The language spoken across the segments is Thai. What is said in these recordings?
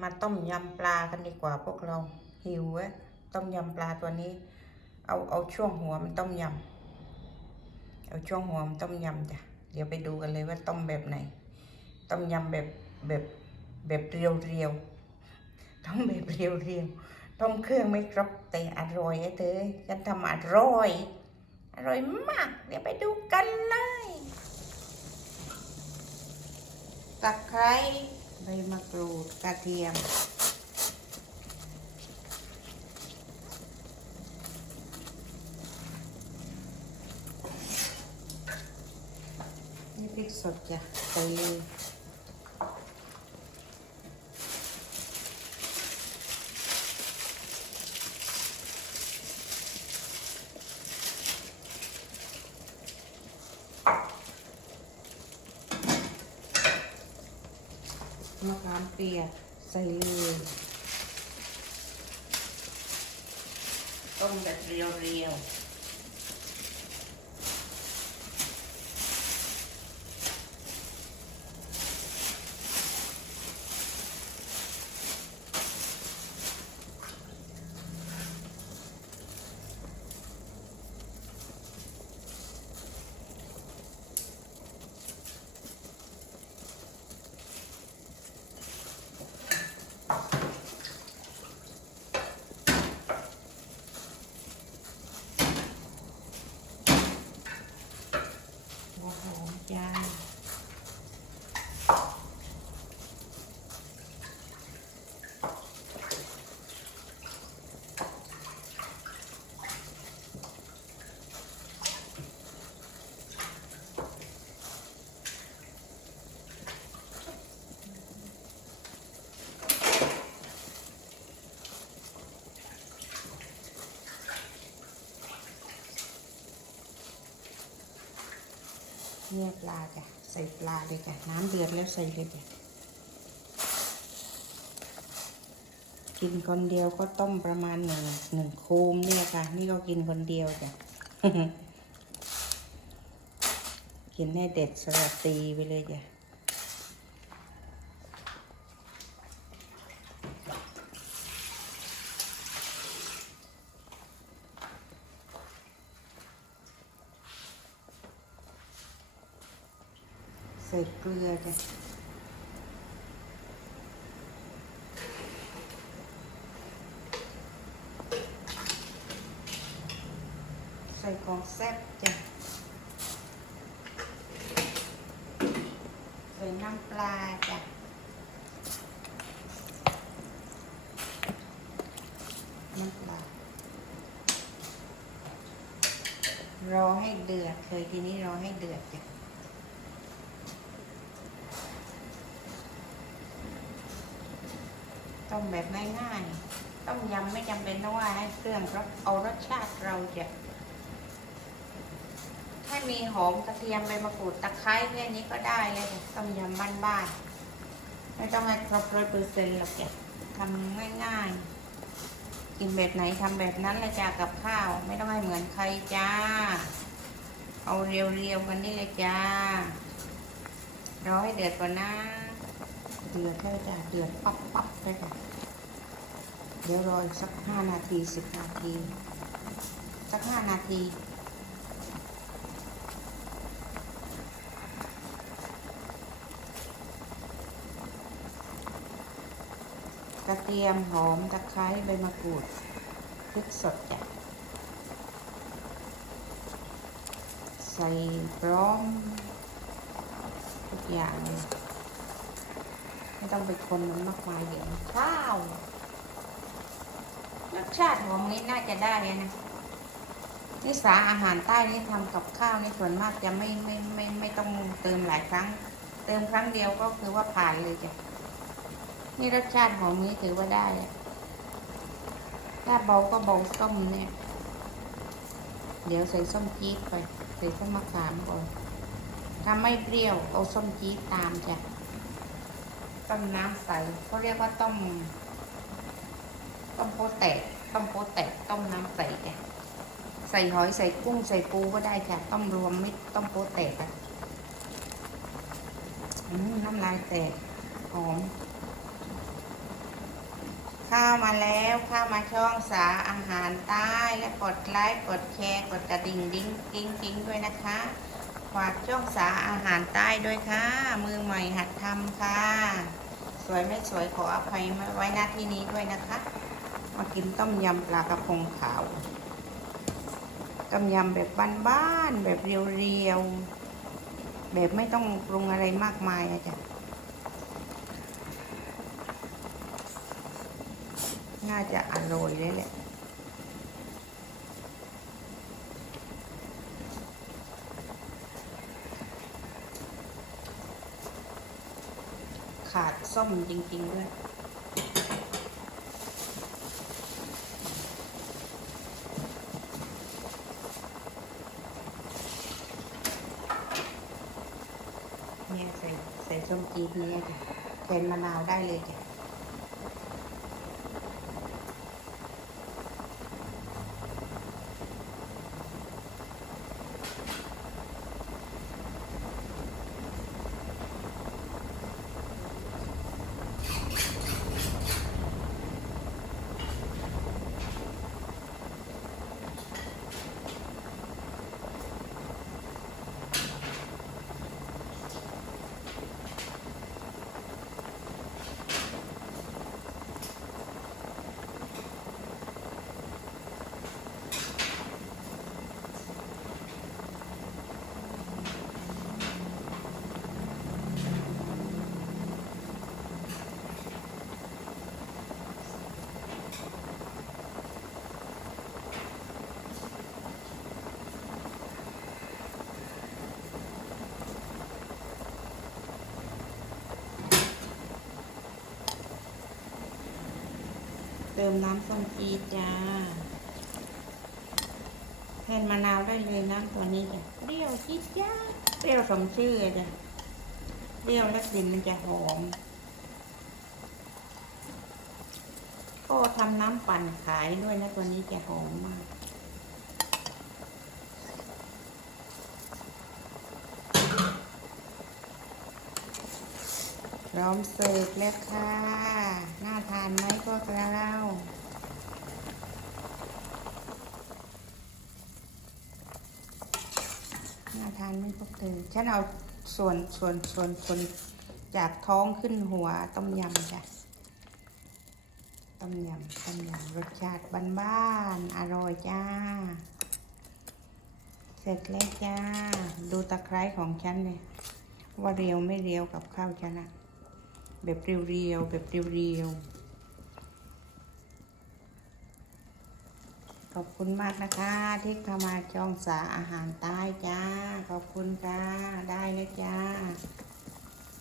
มาต้มยำปลากันดีกว่าพวกเราหิวเว้ยต้มยำปลาตัวนี้ เอาเอาช่วงหัวมันต้มยำเอาช่วงหัวมันต้มยำจ้ะเดี๋ยวไปดูกันเลยว่าต้มแบบไหน ต้มยำแบบแบบแบบเรียวเรียวต้มแบบเรียวเรียวต้มเครื่องไม่ครบแต่อร่อยไอ้เธอฉันทำอร่อย อร่อยมาก เดี๋ยวไปดูกันเลยตะไคร้ ใบมะกรูดกระเทียม นี่พริกสดจ้ะใส่เลย มะขามเปียกใส่เลยต้มแบบเรียวๆ หัวหอมจ้า เนี่ยปลาจ้ะใส่ปลาเลยจ้ะน้ำเดือดแล้วใส่เลยจ้ะกินคนเดียวก็ต้มประมาณหนึ่งหนึ่งคูมเนี่ยค่ะ นี่ก็กินคนเดียวจ้ะกินให้เด็ดสลัดตีไปเลยจ้ะ ใส่เกลือจ้ะใส่ของแซ่บจ้ะใส่น้ำปลาจ้ะน้ำปลารอให้เดือดเลยทีนี้รอให้เดือดจ้ะ ต้มแบบง่ายๆ ต้มยำไม่จำเป็นต้องว่าให้เครื่องรสเอารสชาติเราจะถ้ามีหอมกระเทียมใบมะกรูดตะไคร้แค่นี้ก็ได้เลยต้มยำบ้านๆไม่ต้องให้ครบร้อยเปอร์เซ็นต์หรอกจ้ะทำง่ายๆ กินแบบไหนทำแบบนั้นเลยจ้ากับข้าว ไม่ต้องให้เหมือนใครจ้า เอาเรียวๆกันนี่เลยจ้า รอให้เดือดก่อนนะ เดือดเลยจ้ะเดือดปั๊บปั๊บเลยค่ะเดี๋ยวรอสักห้านาทีสิบนาที สักห้านาทีกระเทียมหอมตะไคร้ใบมะกรูดพริกสดจ้ะใส่พร้อมทุกอย่างเลย ไม่ต้องไปคนมันมากมายเดี๋ยวมันข้าวรสชาติของนี้น่าจะได้นะนิสาอาหารใต้นี่ทำกับข้าวนี่ส่วนมากจะไม่ไม่ไม่ไม่ต้องเติมหลายครั้ง เติมครั้งเดียวก็คือว่าผ่านเลยจ้ะนี่รสชาติของนี้ถือว่าได้ถ้าเบาก็เบาส้มเนี่ยเดี๋ยวใส่ส้มจี๊ดไปใส่ส้มมะขามก่อนถ้าไม่เปรี้ยวเอาส้มจี๊ดตามจ้ะ ต้มน้ำใสเขาเรียกว่าต้มต้มโปแตกต้มโปแตกต้มน้ำใสจ้ะใส่หอยใส่กุ้งใส่ปูก็ได้จ้ะต้มรวมมิตรต้มโปแตกอะน้ำลายแตกหอมข้าวมาแล้วข้าวมาช่องสาอาหารใต้และกดไลค์กดแชร์กดกระดิ่งดิ้งกิ้งกิ้งด้วยนะคะ ฝากช่องสาอาหารใต้ด้วยค่ะ มือใหม่หัดทำค่ะ สวยไม่สวยขออภัยไว้หน้าที่นี้ด้วยนะคะ มากินต้มยำปลากระพงขาว ต้มยำแบบบ้านๆแบบเรียวๆ แบบไม่ต้องปรุงอะไรมากมายอะจ้ะน่าจะอร่อยเลยแหละ ขาดส้มจริง ๆ ด้วยเนี่ยใส่ใส่ส้มจี๊ดเนี่ยจ้ะแทนมะนาวได้เลยจ้ะ เติมน้ำส้มจีดจ้าแทนมะนาวได้เลยน้ำตัวนี้จ้ะเปรี้ยวจี๊ดจ้าเปรี้ยวสมชื่อจ้ะเปรี้ยวและกลิ่นมันจะหอม ก็ทำน้ำปั่นขายด้วยนะตัวนี้จะหอมมาก ร้อมเสิร์ฟแล้วค่ะ น่าทานไหมพวกเราน่าทานไหมพวกเธอฉันเอาส่วนส่วนส่วนส่วนจากท้องขึ้นหัวต้มยำจ้ะต้มยำต้มยำรสชาติบ้านๆอร่อยจ้า เสร็จแล้วจ้า ดูตะไคร้ของฉันเลยว่าเรียวไม่เรียวกับข้าวฉันนะ แบบเรียวๆ แบบเรียวๆ ขอบคุณมากนะคะที่เข้ามาจองสาอาหารใต้จ้า ขอบคุณค่ะ ได้เลยจ้า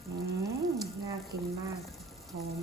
อืม น่ากินมากหอม